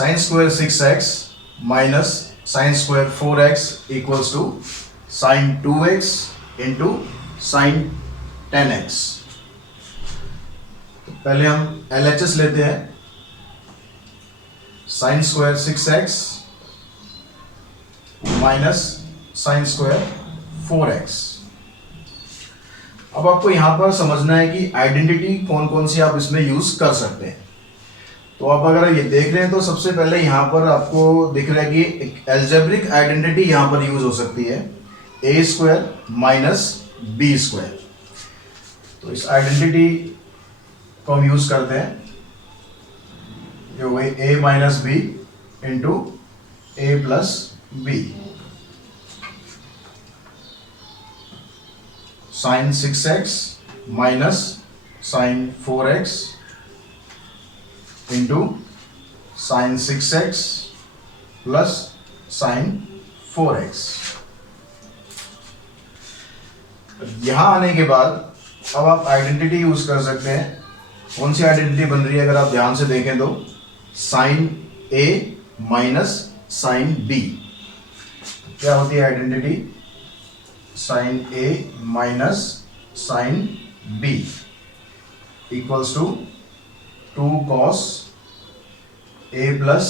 Sign square 6x minus sine square 4x equals to sine 2x into sine 10x। तो पहले हम LHS लेते हैं। Sine square 6x minus sine square 4x। अब आपको यहां पर समझना है कि आइडेंटिटी कौन कौन सी आप इसमें यूज कर सकते हैं। तो आप अगर ये देख रहे हैं तो सबसे पहले यहां पर आपको दिख रहा है कि एक एल्जेब्रिक आइडेंटिटी यहां पर यूज हो सकती है, A square minus B square. तो इस आइडेंटिटी को हम यूज करते हैं, जो हो गई A minus B into A plus B. Sine 6x minus sine 4x into sine 6x plus sine 4x। यहां आने के बाद अब आप आइडेंटिटी यूज कर सकते हैं। कौन सी आइडेंटिटी बन रही है अगर आप ध्यान से देखें तो sine a minus sine b। क्या होती है identity? Sine a minus sine b equals to 2 cos a plus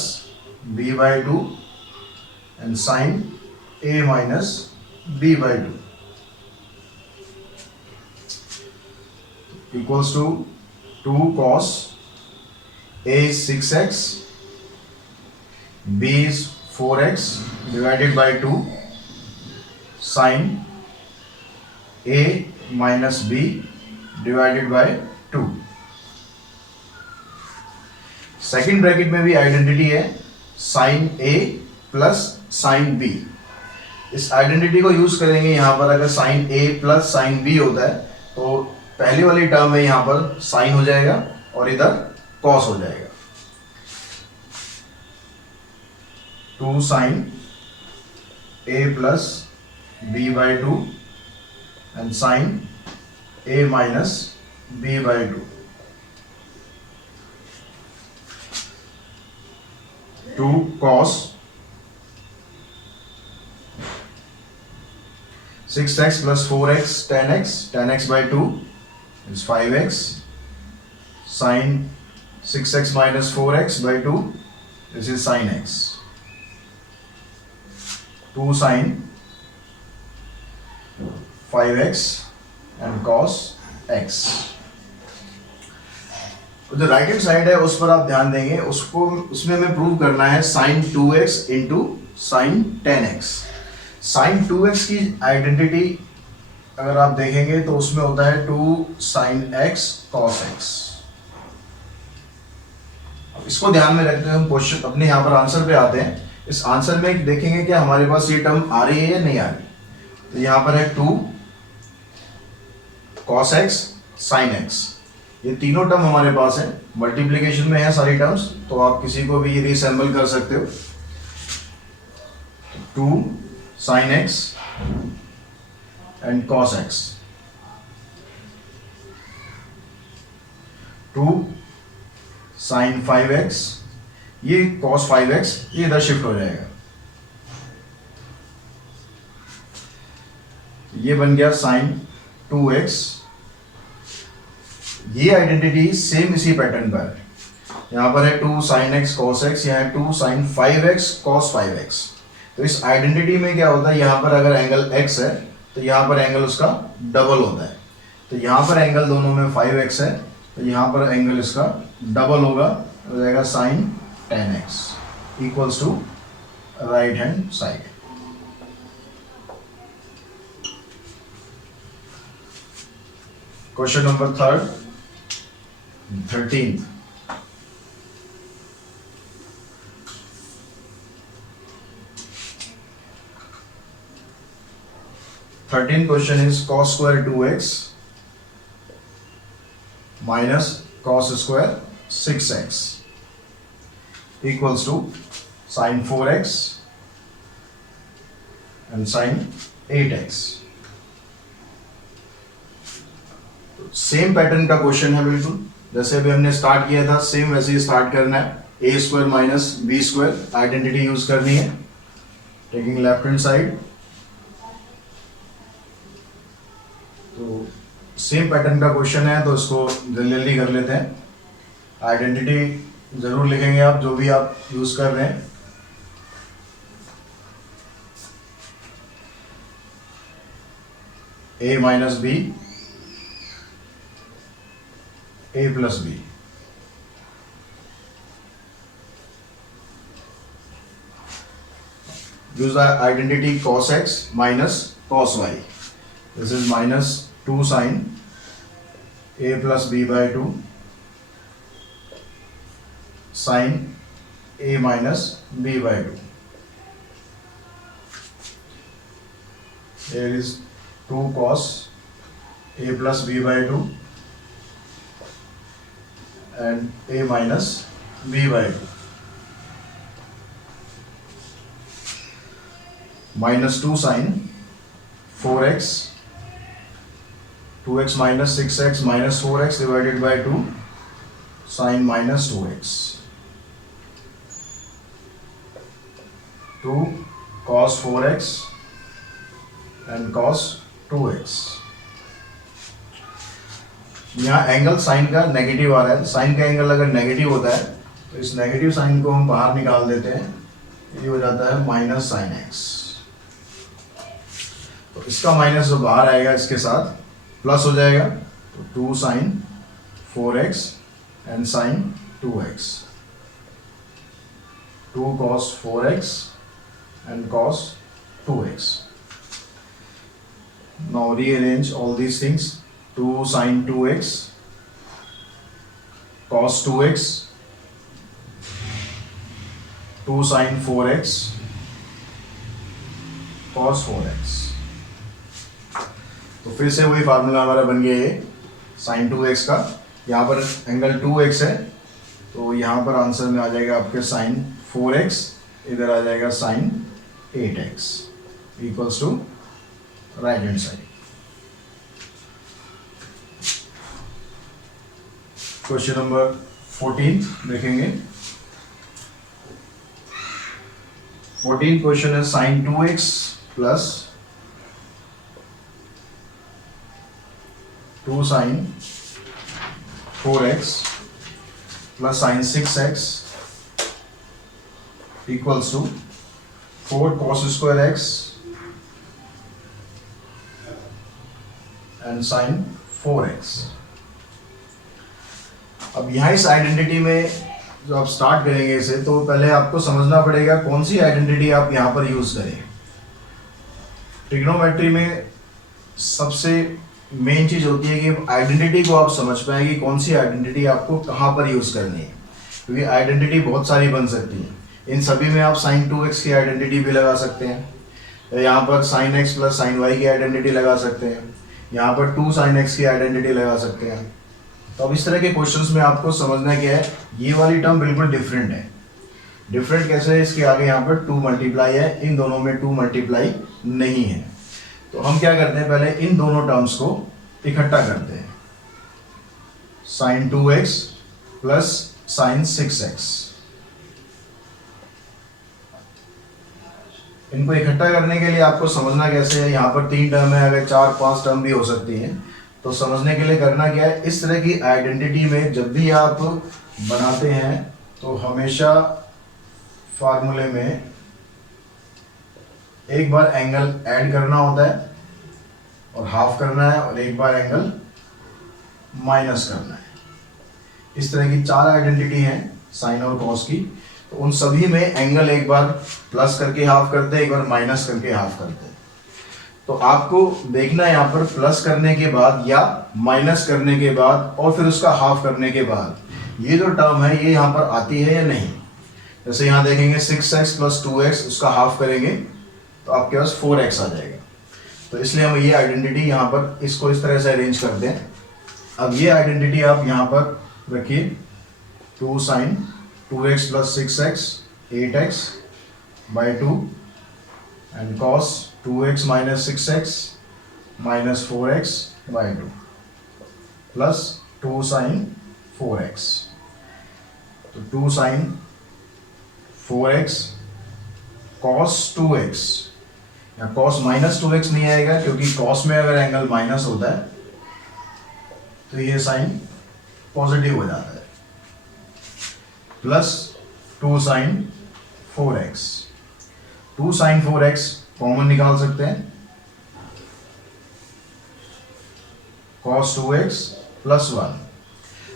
b by 2 and sine a minus b by 2 equals to 2 cos a is 6x, b is 4x divided by 2 sin a minus b divided by 2। Second bracket में भी identity है sine a plus sine b। इस identity को use करेंगे यहां पर। अगर sine a plus sine b होता है तो पहली वाली टर्म में यहां पर साइन हो जाएगा और इधर कॉस हो जाएगा। 2 sine a plus b by 2 and sine a minus b by 2। 2 cos 6x plus 4x 10x by 2 is 5x sin 6x minus 4x by 2, this is sin x। 2 sin 5x and cos x। जो right hand side है उस पर आप ध्यान देंगे, उसको उसमें हमें प्रूव करना है sign 2x into sine 10x। Sign 2x की आइडेंटिटी अगर आप देखेंगे तो उसमें होता है 2 साइन x cos x। इसको ध्यान में रखते हुए हम क्वेश्चन अपने यहाँ पर आंसर पे आते हैं। इस आंसर में देखेंगे कि हमारे पास ये टर्म आ रही है या नहीं आ रही। तो यहाँ पर है 2 cos x sin x, ये तीनों टर्म हमारे पास है, मल्टीप्लिकेशन में है सारी टर्म्स, तो आप किसी को भी रीअसेंबल कर सकते हो। 2 sin x and cos x, 2 sin 5x, ये cos 5x, ये इधर शिफ्ट हो जाएगा। ये बन गया sin 2x। ये आइडेंटिटी सेम इसी पैटर्न पर है। यहां पर है 2 sin x cos x, यहाँ है 2 sin 5x cos 5x। तो इस आइडेंटिटी में क्या होता है, यहां पर अगर एंगल x है तो यहां पर एंगल उसका डबल होता है। तो यहां पर एंगल दोनों में 5x है तो यहां पर एंगल इसका डबल होगा, हो जाएगा sin 10x equals to right hand side. Question number 13। Thirteenth question is cos square 2x minus cos square 6x equals to sin 4x and sin 8x। Same pattern का question है बिल्कुल, जैसे अभी हमने स्टार्ट किया था सेम वैसे ही start करना है। A square minus B square identity use करनी है, टेकिंग लेफ्ट हैंड साइड। तो सेम पैटर्न का क्वेश्चन है तो इसको जल्दी कर लेते हैं। आइडेंटिटी जरूर लिखेंगे आप जो भी आप यूज कर रहे हैं। A minus B, A plus B. use the identity cos x minus cos y. This is minus 2 sin a plus b by 2 sin a minus b by 2. Here is 2 cos a plus b by 2 and a minus b by 2. Minus 2 sin 4x, 2x minus 6x minus 4x divided by 2 sin minus 2x. 2 cos 4x and cos 2x. यहाँ angle sine का negative आ रहा है। Sign का angle अगर negative होता है तो इस नेगेटिव साइन को हम बाहर निकाल देते हैं, ये हो जाता है माइनस साइन एक्स। तो इसका माइनस जो बाहर आएगा इसके साथ प्लस हो जाएगा, तो 2 sine 4x and sine 2x, 2 cos 4x and cos 2x. Now rearrange all these things. 2 sin 2x cos 2x, 2 sin 4x cos 4x. तो फिर से वही फार्मूला हमारा बन गया ये sin 2x का। यहाँ पर एंगल 2x है तो यहाँ पर आंसर में आ जाएगा आपके sin 4x, इधर आ जाएगा sin 8x equals to right hand side. Question number 14 देखेंगे। 14 क्वेश्चन है sin 2x plus 2 sin 4x plus sin 6x equals to 4 cos square x and sin 4x. अब यहाँ इस आइडेंटिटी में जो आप स्टार्ट करेंगे इसे, तो पहले आपको समझना पड़ेगा कौन सी आइडेंटिटी आप यहाँ पर यूज करें। ट्रिग्नोमेट्री में सबसे मेन चीज होती है कि आइडेंटिटी को आप समझ पाएं कि कौन सी आइडेंटिटी आपको कहाँ पर यूज करनी है, क्योंकि आइडेंटिटी बहुत सारी बन सकती है। इन सभी में आप sin 2x की आइडेंटिटी भी लगा सकते हैं, यहाँ पर sin x plus sin y की आइडेंटिटी लगा सकते हैं, यहाँ पर 2 sin x की आइडेंटिटी लगा सकते हैं। तो अब इस तरह के क्वेश्चंस में आपको समझना क्या है, ये वाली टर्म बिल्कुल डिफरेंट है। डिफरेंट कैसे है, इसके आगे यहाँ पर 2 मल्टीप्लाई है, इन दोनों में 2 मल्टीप्लाई नहीं है। तो हम क्या करते हैं, पहले इन दोनों टर्म्स को इकट्ठा करते हैं। sin 2x plus sin 6x, इनको इकट्ठा करने के लिए आपको समझना कैसे है। यहाँ पर 3 टर्म है, अगर 4-5 टर्म भी हो सकती हैं, तो समझने के लिए करना क्या है, इस तरह की आइडेंटिटी में जब भी आप बनाते हैं तो हमेशा फार्मूले में एक बार एंगल ऐड करना होता है और हाफ करना है, और एक बार एंगल माइनस करना है। इस तरह की 4 आइडेंटिटी हैं साइन और कॉस की, तो उन सभी में एंगल एक बार प्लस करके हाफ करते हैं, एक बार माइनस करके हाफ करते हैं। तो आपको देखना है यहाँ पर प्लस करने के बाद या माइनस करने के बाद और फिर उसका हाफ करने के बाद ये जो टर्म है ये यहाँ पर आती है या नहीं। जैसे यहाँ देखेंगे 6x प्लस 2x, उसका हाफ करेंगे तो आपके पास 4x आ जाएगा। तो इसलिए हम ये आइडेंटिटी यहाँ पर इसको इस तरह से अरेंज करते हैं। अब ये आइडेंटिटी आप यहाँ पर रखिए, 2 sin 2x plus 6x 8x by 2 and cos 2x minus 6x minus 4x by 2 plus 2 sin 4x। तो 2 sin 4x cos 2x, या cos माइनस 2x नहीं आएगा क्योंकि cos में अगर एंगल माइनस होता है तो ये साइन पॉजिटिव हो जाता है, plus 2 sin 4x। 2 sin 4x common निकाल सकते हैं, cos 2x प्लस 1।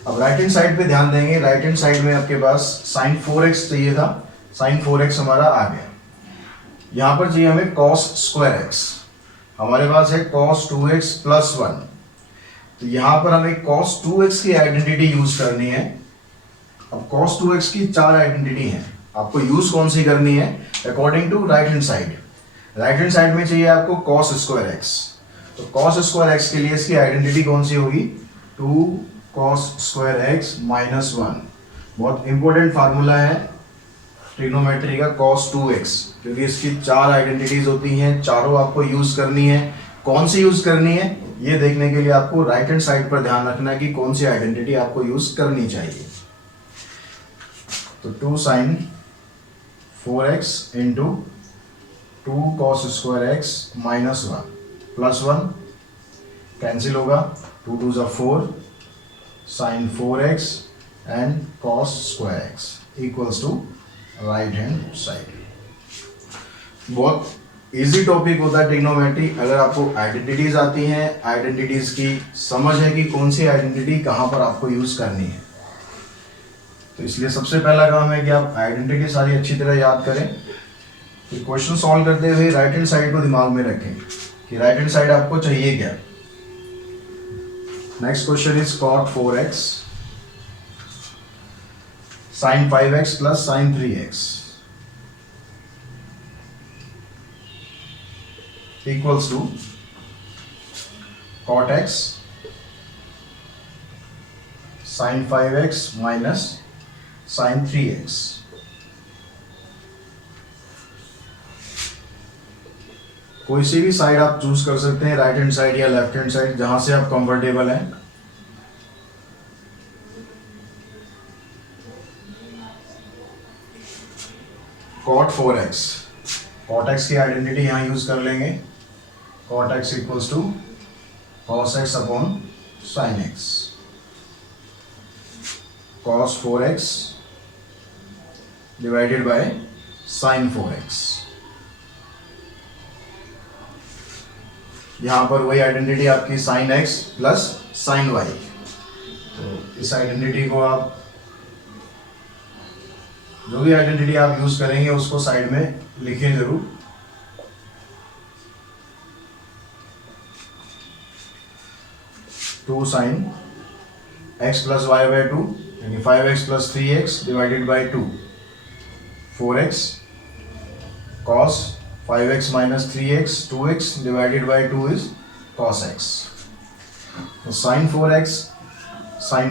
अब राइट हैंड साइड पे ध्यान देंगे, राइट हैंड साइड में आपके पास sin 4x चाहिए था, sin 4x हमारा आ गया। यहां पर चाहिए हमें cos स्क्वायर x, हमारे पास है cos 2x प्लस 1। तो यहां पर हमें cos 2x की आइडेंटिटी यूज करनी है। अब cos 2x की 4 आइडेंटिटी हैं, आपको यूज कौन सी करनी है according to right hand side. Right hand side में चाहिए आपको cos स्क्वायर x, तो cos स्क्वायर x के लिए इसकी आइडेंटिटी कौन सी होगी, 2 cos स्क्वायर x माइनस 1। बहुत इंपॉर्टेंट फार्मूला है ट्रिग्नोमेट्री का cos 2x, क्योंकि इसकी 4 आइडेंटिटीज होती हैं, चारों आपको यूज करनी है। कौन सी यूज करनी है ये देखने के लिए आपको राइट हैंड साइड पर ध्यान रखना है कि कौन सी आइडेंटिटी आपको यूज करनी चाहिए। तो 2 sin 4x into 2 cos square x minus 1 plus 1 cancel होगा, 2 2 जा 4 sin 4x and cos square x equals to right hand side. बहुत इजी टॉपिक होता है ट्रिग्नोमेट्री। अगर आपको आइडेंटिटीज आती हैं, आइडेंटिटीज की समझ है कि कौन सी आइडेंटिटी कहाँ पर आपको यूज करनी है, तो इसलिए सबसे पहला काम है कि आप आइडेंटिटी सारी अच्छी तरह याद करें। तो क्वेश्चन सॉल्व करते हुए राइट हैंड साइड को दिमाग में रखें कि राइट हैंड साइड आपको चाहिए क्या। Next question is cot 4x sin 5x plus sin 3x equals to cot x sin 5x minus sin 3x। कोई सी भी साइड आप चूज कर सकते हैं, राइट हैंड साइड या लेफ्ट हैंड साइड, जहां से आप कंफर्टेबल हैं। cot 4x, cot x की आइडेंटिटी यहां यूज कर लेंगे, cot x equals to cos x upon sin x। cos 4x divided by sin 4x। यहां पर वही आइडेंटिटी आपकी sin x plus sin y। तो इस आइडेंटिटी को आप, जो भी आइडेंटिटी आप यूज करेंगे उसको साइड में लिखें जरूर। Two sin x plus y by 2 यानी 5x plus 3x divided by 2, 4x cos 5x minus 3x 2x divided by 2 is cos x। तो sin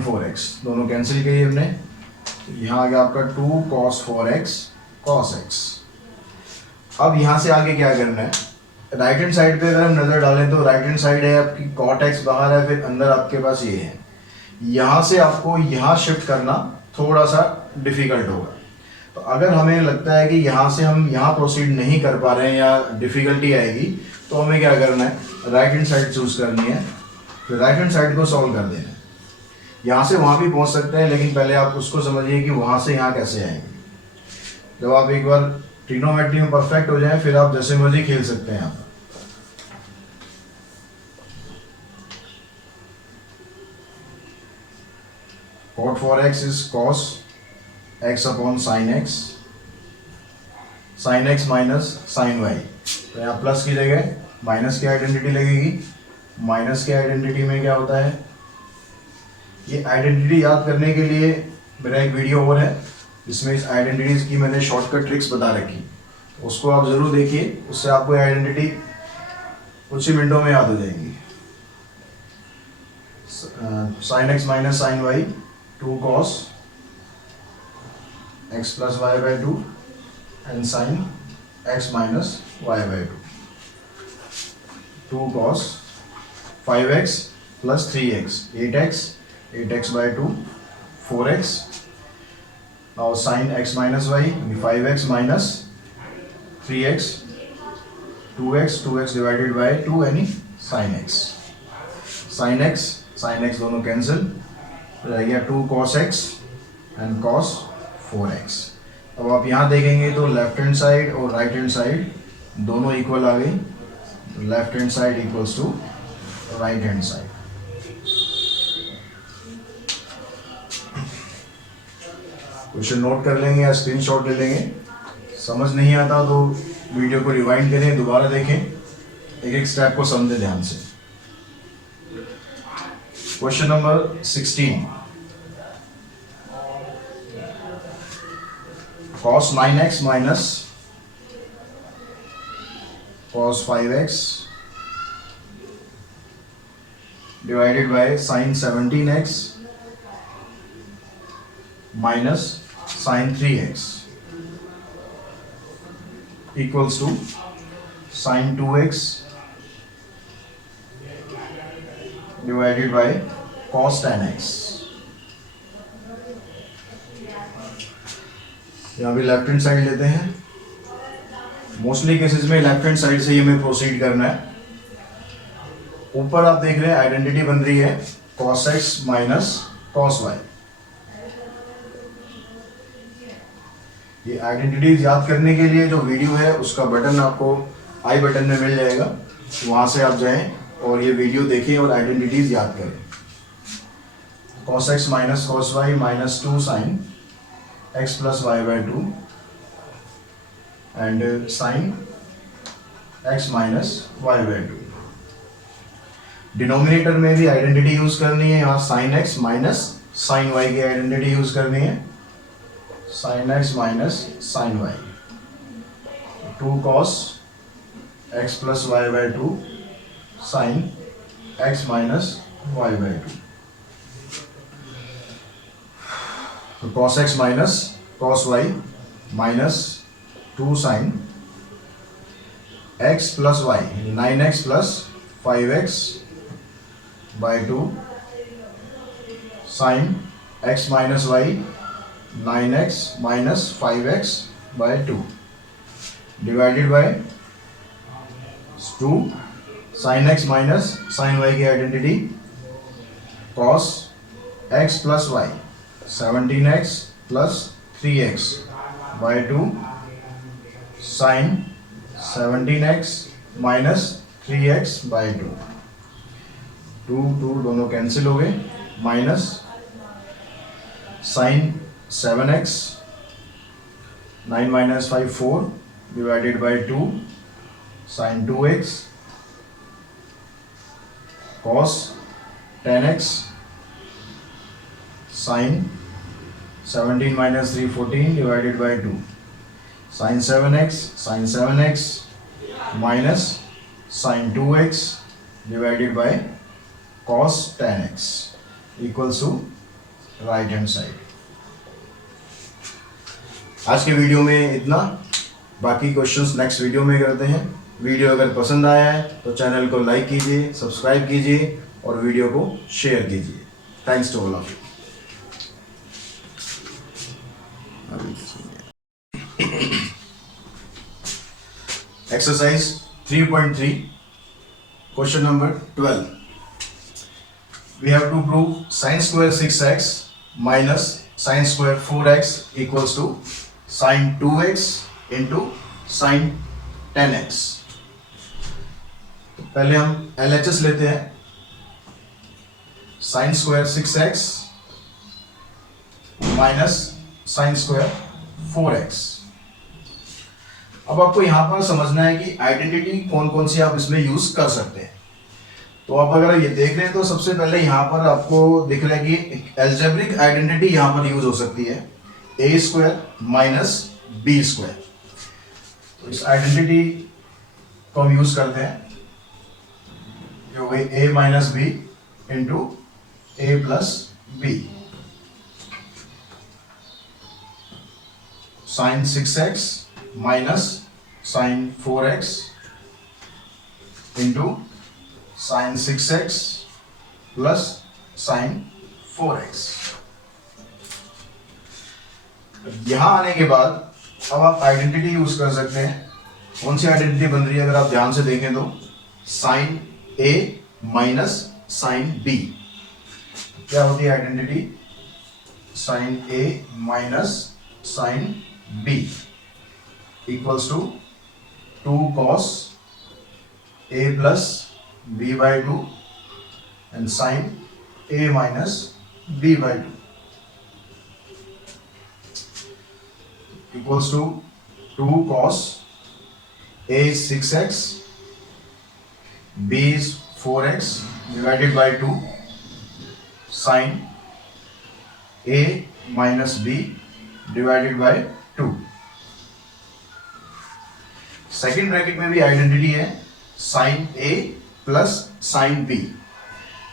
4x दोनों कैंसिल किए हमने, तो यहाँ आ गया आपका 2 cos 4x cos x। अब यहाँ से आगे क्या करना है, राइट हैंड साइड पे अगर हम नजर डालें तो राइट हैंड साइड है आपकी cot x बाहर है, फिर अंदर आपके पास ये है। यहाँ से आपको यहाँ शिफ्ट करना थोड़ा सा डिफिकल्ट होगा। तो अगर हमें लगता है कि यहाँ से हम यहाँ प्रोसीड नहीं कर पा रहे हैं या डिफिकल्टी आएगी, तो हमें क्या करना है, राइट हैंड साइड चूज करनी है, फिर राइट हैंड साइड को सॉल्व कर देना है। यहाँ से वहाँ भी पहुँच सकते हैं, लेकिन पहले आप उसको समझिए कि वहाँ से यहाँ कैसे आएंगे। जब आप एक बार ट्रिग्नोमेट्री में परफेक्ट हो जाएं, फिर आप जैसे मर्जी खेल सकते हैं। यहाँ cot 4x is cos x upon sin x, sin x minus sin y। तो यहाँ प्लस की जगह माइनस की आइडेंटिटी लगेगी। माइनस की आइडेंटिटी में क्या होता है, ये आइडेंटिटी याद करने के लिए मेरा एक वीडियो और है जिसमें इस आइडेंटिटीज की मैंने शॉर्टकट ट्रिक्स बता रखी, उसको आप जरूर देखिए, उससे आपको आइडेंटिटी कुछ ही मिनटों में याद हो जाएगी। sin x minus sin y 2 cos x plus y by 2 and sin x minus y by 2, 2 cos 5x plus 3x 8x by 2 4x now sine x minus y 5x minus 3x 2x divided by 2 यानी sine x दोनों cancel, रह गया 2 cos x and cos 4x। अब आप यहाँ देखेंगे तो left hand side और राइट हैंड साइड दोनों इक्वल आ गई, left hand side equals to right hand side. Question note कर लेंगे या स्क्रीनशॉट ले लेंगे। समझ नहीं आता तो वीडियो को रिवाइंड करें, दोबारा देखें, एक एक स्टेप को समझें ध्यान से। Question number 16, cos 9x minus cos 5x divided by sin 17x minus sin 3x equals to sin 2x divided by cos 10x। यहाँ भी लेफ्ट हैंड साइड लेते हैं, मोस्टली केसेस में लेफ्ट हैंड साइड से ही हमें प्रोसीड करना है। ऊपर आप देख रहे हैं आइडेंटिटी बन रही है cos x minus cos y। ये आइडेंटिटीज याद करने के लिए जो वीडियो है उसका बटन आपको आई बटन में मिल जाएगा, वहां से आप जाएं और ये वीडियो देखें और आइडेंटिटीज याद करें। cos x minus cos y minus 2 sin x plus y by 2 and sin x minus y by 2। Denominator में भी आइडेंटिटी यूज करनी है, यहाँ sin x minus sin y की आइडेंटिटी यूज करनी है, sin x minus sin y 2 cos x plus y by 2 sin x minus y by 2। तो cos x minus cos y minus 2 sin x plus y 9x plus 5x by 2 sin x minus y 9x minus 5x by 2 divided by 2 sin x minus sin y की identity cos x plus y 17x plus 3x by 2 sin 17x minus 3x by 2 2 दोनों cancel हो गए, minus sin 7x 9 minus 5 4 divided by 2 sin 2x cos 10x sin 17 minus 3 14 divided by 2 sin 7x minus sin 2x divided by cos 10x equals to right hand side। आज के video में इतना, बाकी questions next video में करते हैं। Video अगर पसंद आया है तो चैनल को लाइक कीजिए, सब्सक्राइब कीजिए और वीडियो को शेयर कीजिए। Thanks to all of you. Exercise 3.3 question number 12। We have to prove sin square 6x minus sin square 4x equals to sin 2x into sin 10x। तो पहले हम LHS लेते हैं, sin square 6x minus sin square 4x। अब आपको यहां पर समझना है कि आइडेंटिटी कौन कौन सी आप इसमें यूज कर सकते हैं। तो आप अगर ये देख रहे हैं तो सबसे पहले यहां पर आपको दिख रहा है कि एल्जेब्रिक आइडेंटिटी यहां पर यूज हो सकती है, A square minus B square. तो इस आइडेंटिटी को हम यूज करते हैं, जो वही A minus B into A plus B sin 6x minus sin 4x into sin 6x plus sin 4x। यहाँ आने के बाद अब आप आइडेंटिटी यूज कर सकते हैं। कौन सी आइडेंटिटी बन रही है अगर आप ध्यान से देखें तो sine A minus sine B. क्या होती है identity? Sine A minus sine B equals to 2 cos a plus b by 2 and sin a minus b by 2 equals to 2 cos a is 6x, b is 4x divided by 2 sin a minus b divided by 2। Second bracket में भी identity है sign A plus sine B.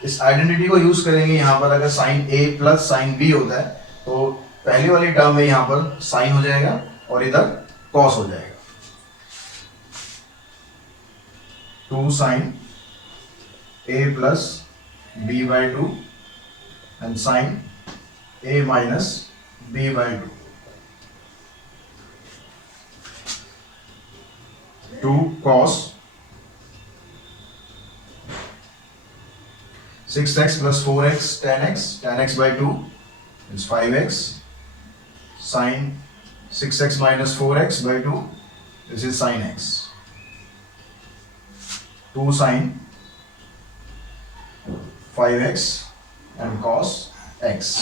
इस identity को use करेंगे यहां पर। अगर sign A plus sine B होता है तो पहली वाली टर्म में यहां पर साइन हो जाएगा और इधर कॉस हो जाएगा। 2 sine A plus B by 2 and sine A minus B by 2। 2 cos 6x plus 4x tan x by 2 is 5x sin 6x minus 4x by 2, this is sin x। 2 sin 5x and cos x।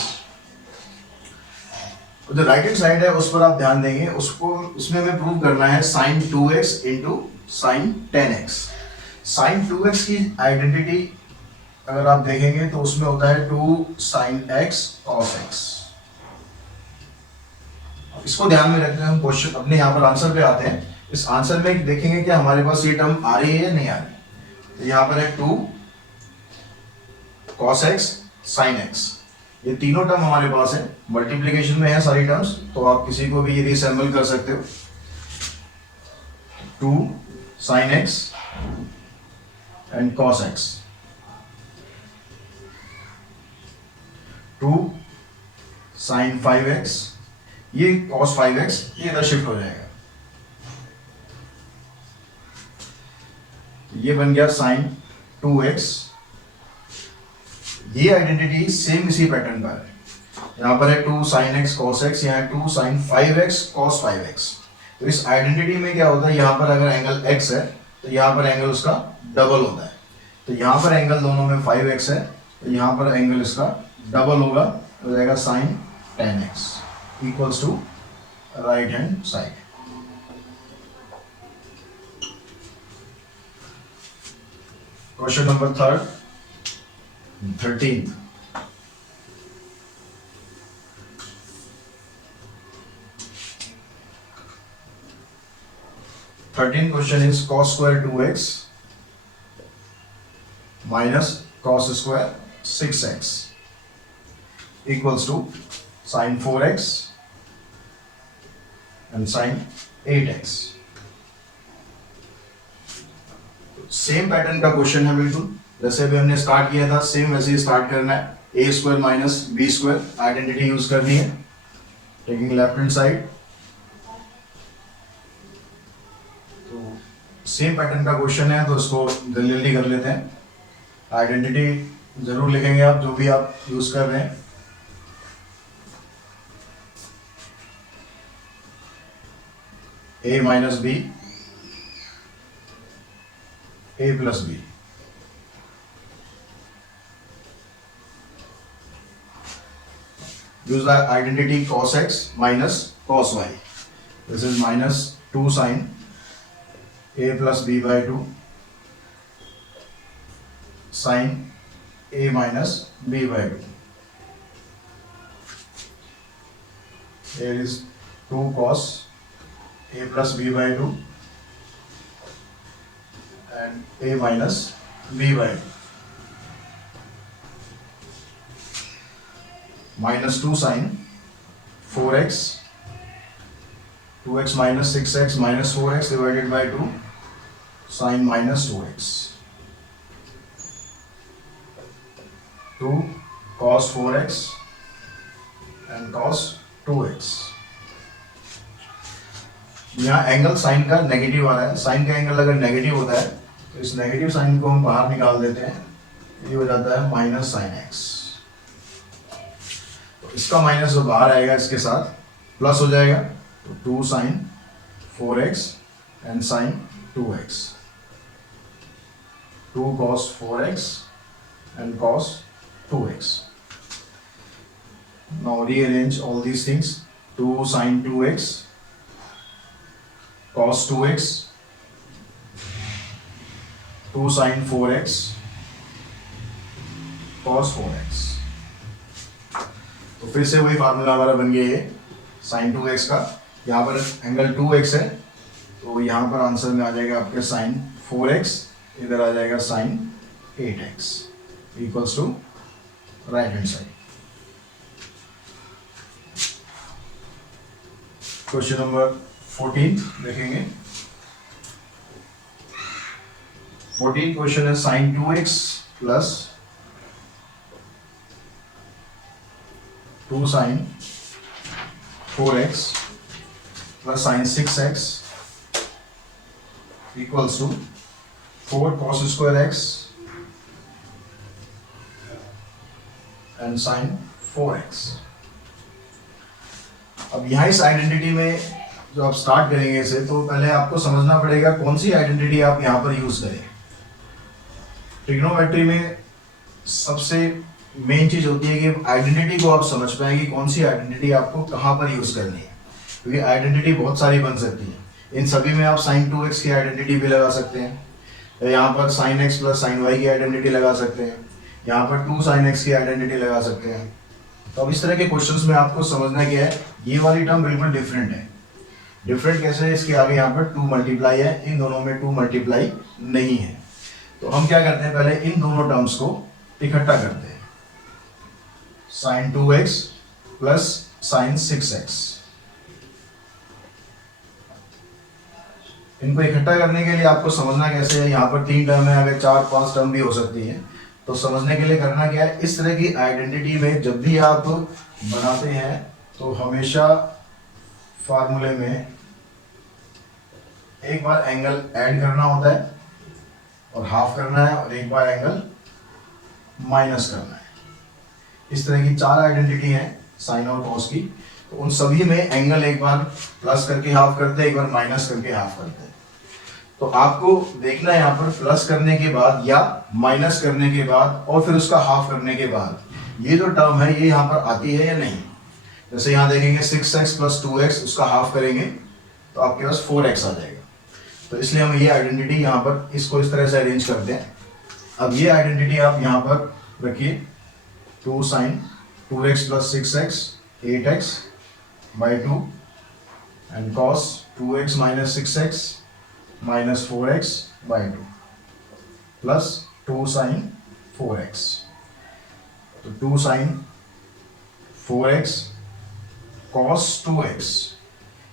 जो right hand side है उस पर आप ध्यान देंगे, उसको उसमें हमें प्रूव करना है sign 2x into sine 10x। Sign 2x की आइडेंटिटी अगर आप देखेंगे तो उसमें होता है 2 साइन x cos x। इसको ध्यान में रखते हैं हम क्वेश्चन अपने यहाँ पर आंसर पे आते हैं। इस आंसर में देखेंगे कि हमारे पास ये टर्म आ रही है या नहीं आ रही। तो यहाँ पर है 2 cos x sin x, ये तीनों टर्म हमारे पास है। मल्टीप्लिकेशन में है सारी टर्म्स, तो आप किसी को भी ये रिसेंबल कर सकते हो। 2 sin x and cos x, 2 sin 5x, ये cos 5x, ये इधर शिफ्ट हो जाएगा। ये बन गया sin 2x। ये आइडेंटिटी सेम इसी पैटर्न पर है। यहाँ पर है 2 sin x cos x, यहाँ है 2 sin 5x cos 5x। तो इस आइडेंटिटी में क्या होता है, यहाँ पर अगर एंगल x है तो यहाँ पर एंगल उसका डबल होता है। तो यहाँ पर एंगल दोनों में 5x है, तो यहाँ पर एंगल इसका डबल होगा, हो जाएगा sin 10x equals to right hand side. Question number 13। Question is cos square 2x minus cos square 6x equals to sin 4x and sin 8x। Same pattern का क्वेश्चन है बिल्कुल, जैसे अभी हमने स्टार्ट किया था सेम वैसे ही स्टार्ट करना है। a square minus B square identity use करनी है, टेकिंग लेफ्ट हैंड साइड। तो सेम पैटर्न का क्वेश्चन है तो इसको जल्दी जल्दी कर लेते हैं। आइडेंटिटी जरूर लिखेंगे आप जो भी आप यूज कर रहे हैं। a minus B, a plus B. Use the identity cos x minus cos y. This is minus 2 sin a plus b by 2 sin a minus b by 2. Here is 2 cos a plus b by 2 and a minus b by 2. Minus 2 sin 4x, 2x minus 6x minus 4x divided by 2 sin minus 2x, 2 cos 4x and cos 2x यहाँ angle sine का negative आ रहा है, sign का angle अगर negative होता है तो इस नेगेटिव साइन को हम बाहर निकाल देते हैं, ये हो जाता है माइनस साइन एक्स। तो इसका माइनस जो बाहर आएगा इसके साथ प्लस हो जाएगा, तो 2 sine 4x and sine 2x, 2 cos 4x and cos 2x. Now rearrange all these things. 2 sin 2x cos 2x, 2 sin 4x cos 4x. तो फिर से वही फार्मूला हमारा बन गया ये sin 2x का। यहाँ पर एंगल 2x है तो यहाँ पर आंसर में आ जाएगा आपके sin 4x, इधर आ जाएगा sin 8x equals to right hand side. Question number 14 देखेंगे। 14 क्वेश्चन है sin 2x plus 2 sin 4x plus sin 6x equals to 4 cos square x and sin 4x। अब यहाँ इस आइडेंटिटी में जो आप स्टार्ट करेंगे इसे, तो पहले आपको समझना पड़ेगा कौन सी आइडेंटिटी आप यहाँ पर यूज करें। ट्रिग्नोमेट्री में सबसे मेन चीज होती है कि आइडेंटिटी को आप समझ पाए कि कौन सी आइडेंटिटी आपको कहाँ पर यूज करनी है, क्योंकि आइडेंटिटी बहुत सारी बन सकती है। इन सभी में आप sin 2x की आइडेंटिटी भी लगा सकते हैं, यहाँ पर sin x plus sin y की आइडेंटिटी लगा सकते हैं, यहाँ पर 2 sin x की आइडेंटिटी लगा सकते हैं। तो अब इस तरह के क्वेश्चंस में आपको समझना क्या है, ये वाली टर्म बिल्कुल डिफरेंट है। डिफरेंट कैसे है, इसके आगे यहाँ पर 2 मल्टीप्लाई है, इन दोनों में 2 मल्टीप्लाई नहीं है। तो हम क्या करते हैं, पहले इन दोनों टर्म्स को इकट्ठा करते हैं, sin 2x plus sin 6x। इनको इकट्ठा करने के लिए आपको समझना कैसे है, यहाँ पर 3 टर्म है, अगर 4-5 टर्म भी हो सकती है। तो समझने के लिए करना क्या है, इस तरह की आइडेंटिटी में जब भी आप बनाते हैं तो हमेशा फार्मूले में एक बार एंगल ऐड करना होता है और हाफ करना है, और एक बार एंगल माइनस करना है। इस तरह की 4 आइडेंटिटी हैं साइन और कॉस की, तो उन सभी में एंगल एक बार प्लस करके हाफ करते हैं, एक बार माइनस करके हाफ करते हैं। तो आपको देखना है यहाँ पर प्लस करने के बाद या माइनस करने के बाद और फिर उसका हाफ करने के बाद ये जो टर्म है ये यहाँ पर आती है या नहीं। जैसे यहाँ देखेंगे 6x प्लस 2x, उसका हाफ करेंगे तो आपके पास 4x आ जाएगा। तो इसलिए हम ये आइडेंटिटी यहाँ पर इसको इस तरह से अरेंज करते हैं। अब ये आइडेंटिटी आप यहाँ पर रखिए, 2 sin 2x plus 6x 8x by 2 and cos 2x minus 6x minus 4x by 2 plus 2 sin 4x। तो 2 sin 4x cos 2x,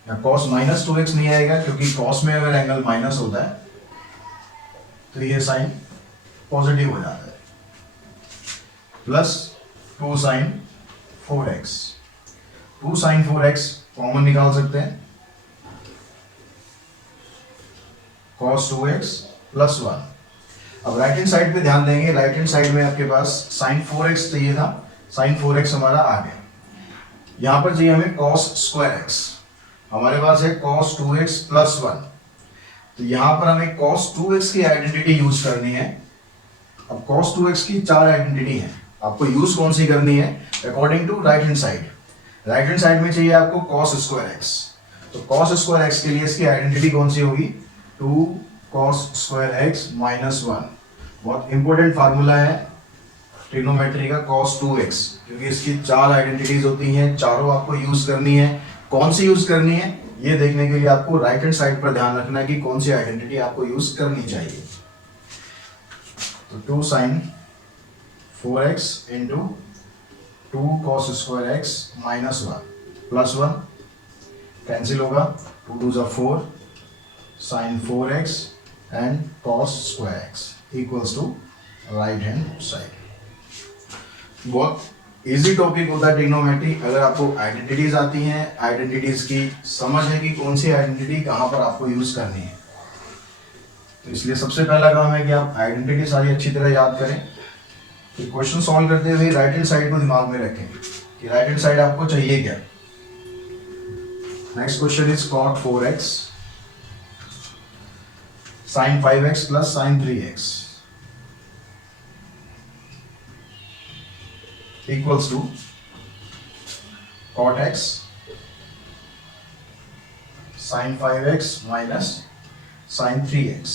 या cos minus 2x नहीं आएगा क्योंकि cos में अगर एंगल माइनस होता है तो ये साइन पॉजिटिव हो जाता है, plus 2 sin 4x। 2 sin 4x common निकाल सकते हैं, cos 2x प्लस 1। अब राइट हैंड साइड पे ध्यान देंगे, राइट हैंड साइड में आपके पास sin 4x चाहिए था, sin 4x हमारा आ गया। यहाँ पर चाहिए हमें cos स्क्वायर x, हमारे पास है cos 2x प्लस 1। तो यहाँ पर हमें cos 2x की आइडेंटिटी यूज करनी है। अब cos 2x की 4 आइडेंटिटी है, आपको यूज कौन सी करनी है according to right hand side. Right hand side में चाहिए आपको cos स्क्वायर x, तो cos स्क्वायर x के लिए इसकी आइडेंटिटी कौन सी होगी, 2 cos स्क्वायर x माइनस 1। बहुत इंपॉर्टेंट फार्मूला है ट्रिग्नोमेट्री का cos 2x, क्योंकि इसकी 4 आइडेंटिटीज होती हैं, चारों आपको यूज करनी है। कौन सी यूज करनी है ये देखने के लिए आपको राइट हैंड साइड पर ध्यान रखना है कि कौन सी आइडेंटिटी आपको यूज करनी चाहिए। तो 2 sin 4x into 2 cos square x minus 1 plus 1 cancel होगा, 2 2 जा 4 sin 4x and cos square x equals to right hand side। बहुत इजी टॉपिक होता है ट्रिग्नोमेट्री। अगर आपको आइडेंटिटीज आती हैं, आइडेंटिटीज की समझ है कि कौन सी आइडेंटिटी कहाँ पर आपको यूज करनी है, तो इसलिए सबसे पहला काम है कि आप आइडेंटिटी सारी अच्छी तरह याद करें। तो क्वेश्चन सॉल्व करते हुए राइट हैंड साइड को दिमाग में रखें कि राइट हैंड साइड आपको चाहिए क्या। Next question is cot 4x sin 5x plus sin 3x equals to cot x sin 5x minus sin 3x।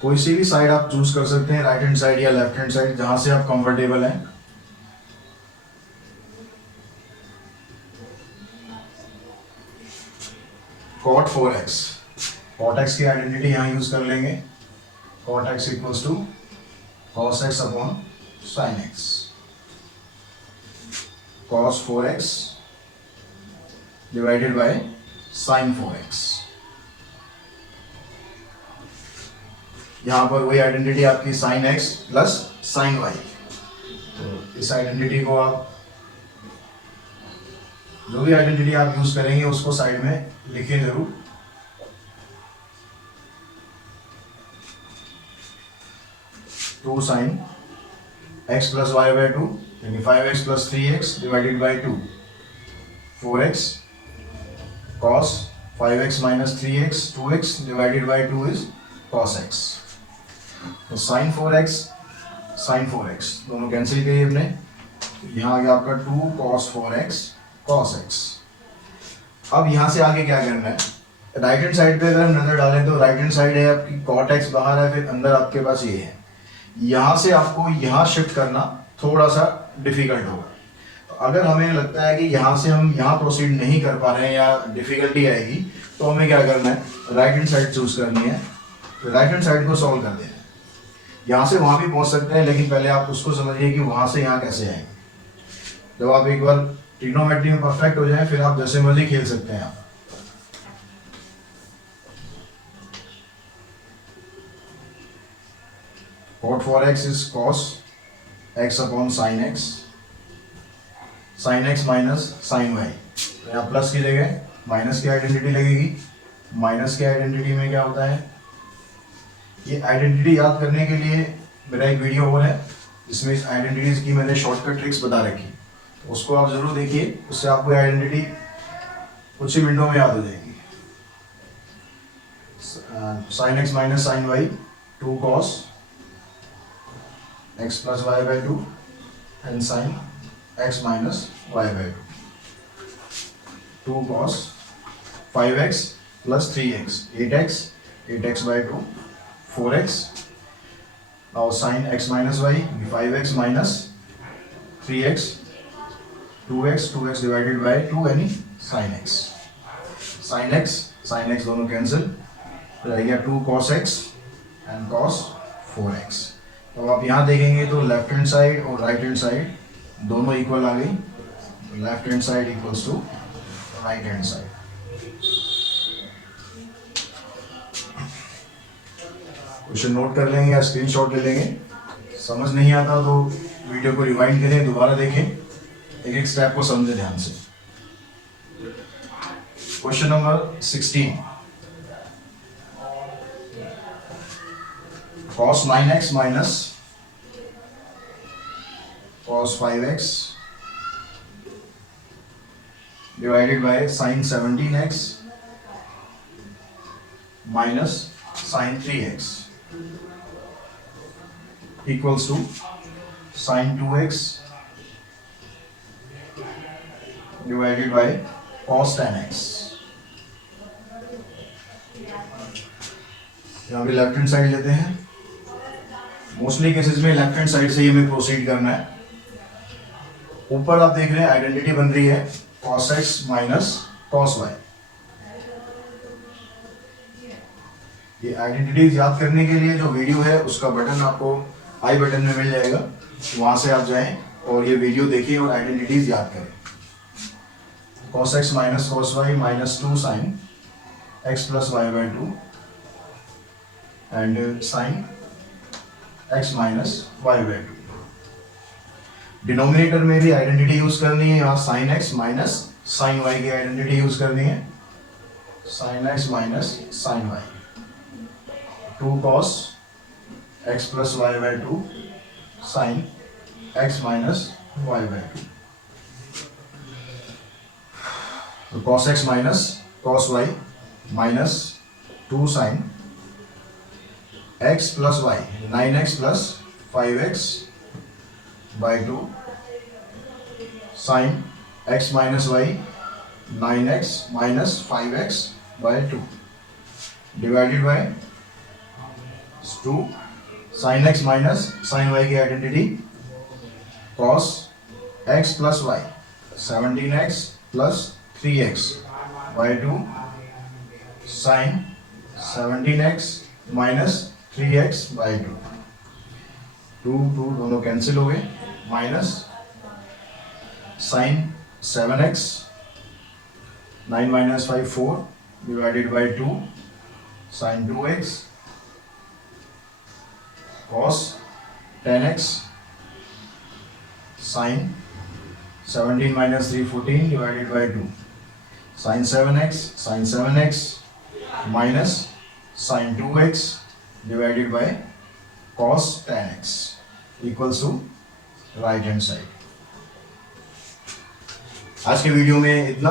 कोई सी भी साइड आप चूज कर सकते हैं, राइट हैंड साइड या लेफ्ट हैंड साइड, जहां से आप कंफर्टेबल हैं। cot 4x, cot x की आइडेंटिटी यहां यूज कर लेंगे। cot x equals to cos x upon sin x। cos 4x divided by sin 4x। यहां पर वही आइडेंटिटी आपकी sin x plus sin y। तो इस आइडेंटिटी को आप, जो भी आइडेंटिटी आप यूज करेंगे उसको साइड में लिखिए जरूर। Two sine x plus y by two यानी 5x plus 3x divided by 2, 4x cos 5x minus 3x 2x divided by 2 is cos x। तो sin 4x sin 4x दोनों कैंसिल किए हमने, यहाँ आ गया आपका 2 cos 4x cos x। अब यहाँ से आगे क्या करना है, राइट हैंड साइड पे अगर हम नजर डालें तो राइट हैंड साइड है आपकी cot x बाहर है, फिर अंदर आपके पास ये है। यहाँ से आपको यहाँ शिफ्ट करना थोड़ा सा डिफिकल्ट होगा। तो अगर हमें लगता है कि यहाँ से हम यहाँ प्रोसीड नहीं कर पा रहे हैं या डिफिकल्टी आएगी, तो हमें क्या करना है, राइट हैंड साइड चूज करनी है। तो राइट हैंड साइड को सॉल्व कर देना है। यहाँ से वहाँ भी पहुँच सकते हैं, लेकिन पहले आप उसको समझिए कि वहाँ से यहाँ कैसे आएंगे। जब आप एक बार ट्रिग्नोमेट्री में परफेक्ट हो जाए, फिर आप जैसे मर्जी खेल सकते हैं। आप cot 4x is cos x upon sin x, sin x minus sin y। तो यहाँ प्लस की जगह माइनस की आइडेंटिटी लगेगी। माइनस की आइडेंटिटी में क्या होता है, ये आइडेंटिटी याद करने के लिए मेरा एक वीडियो और है, जिसमें इस आइडेंटिटीज की मैंने शॉर्टकट ट्रिक्स बता रखी, तो उसको आप जरूर देखिए। उससे आपको आइडेंटिटी कुछ ही मिनटों में याद हो जाएगी। sin x minus sin y 2 cos x plus y by 2 and sin x minus y by 2, 2 cos 5x plus 3x 8x 8x by 2 4x। now sin x minus y 5x minus 3x 2x divided by 2 यानी sin x। sin x दोनों cancel, तो रहेगा 2 cos x and cos 4x। तो आप यहाँ देखेंगे तो left hand side और राइट हैंड साइड दोनों इक्वल आ गई। Left hand side equals to right hand side. Question note कर लेंगे या स्क्रीनशॉट ले लेंगे। समझ नहीं आता तो वीडियो को रिवाइंड करें, दोबारा देखें, एक एक स्टेप को समझें ध्यान से। Question number 16, cos 9x minus cos 5x divided by sin 17x minus sin 3x equals to sin 2x divided by cos 10x। यहाँ पे लेफ्ट हैंड साइड लेते हैं। मोस्टली केसेस में लेफ्ट हैंड साइड से ही हमें प्रोसीड करना है। ऊपर आप देख रहे हैं आइडेंटिटी बन रही है cos x minus cos y। ये आइडेंटिटीज याद करने के लिए जो वीडियो है उसका बटन आपको आई बटन में मिल जाएगा, वहां से आप जाएं और ये वीडियो देखिए और आइडेंटिटीज याद करें। cos x minus cos y minus 2 sin x plus y by 2 and sin x minus y by two. Denominator में भी आइडेंटिटी यूज करनी है, यहाँ sine x minus sine y की आइडेंटिटी यूज करनी है, sine x minus sine y, 2 cos x plus y by two sine x minus y by two. तो cos x minus cos y minus 2 sine x plus Y, 9x plus 5x by two sine x minus y 9x minus 5x by two divided by 2 sine x minus sine y की identity cos x plus y 17x plus 3x by two sine 17x minus 3x by two, 2 दोनों cancel हो गए, minus sine 7x 9 minus 5 4 divided by 2 sine 2x cos 10x sine 17 minus 3 14 divided by 2 sine 7x minus sign 2x divided by cos 10x equals to right hand side. आज के video में इतना,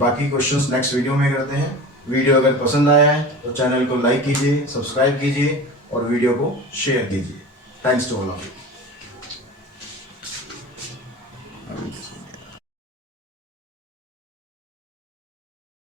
बाकी questions next video में करते हैं। Video अगर पसंद आया है तो चैनल को लाइक कीजिए, सब्सक्राइब कीजिए और वीडियो को शेयर कीजिए। Thanks to all of you.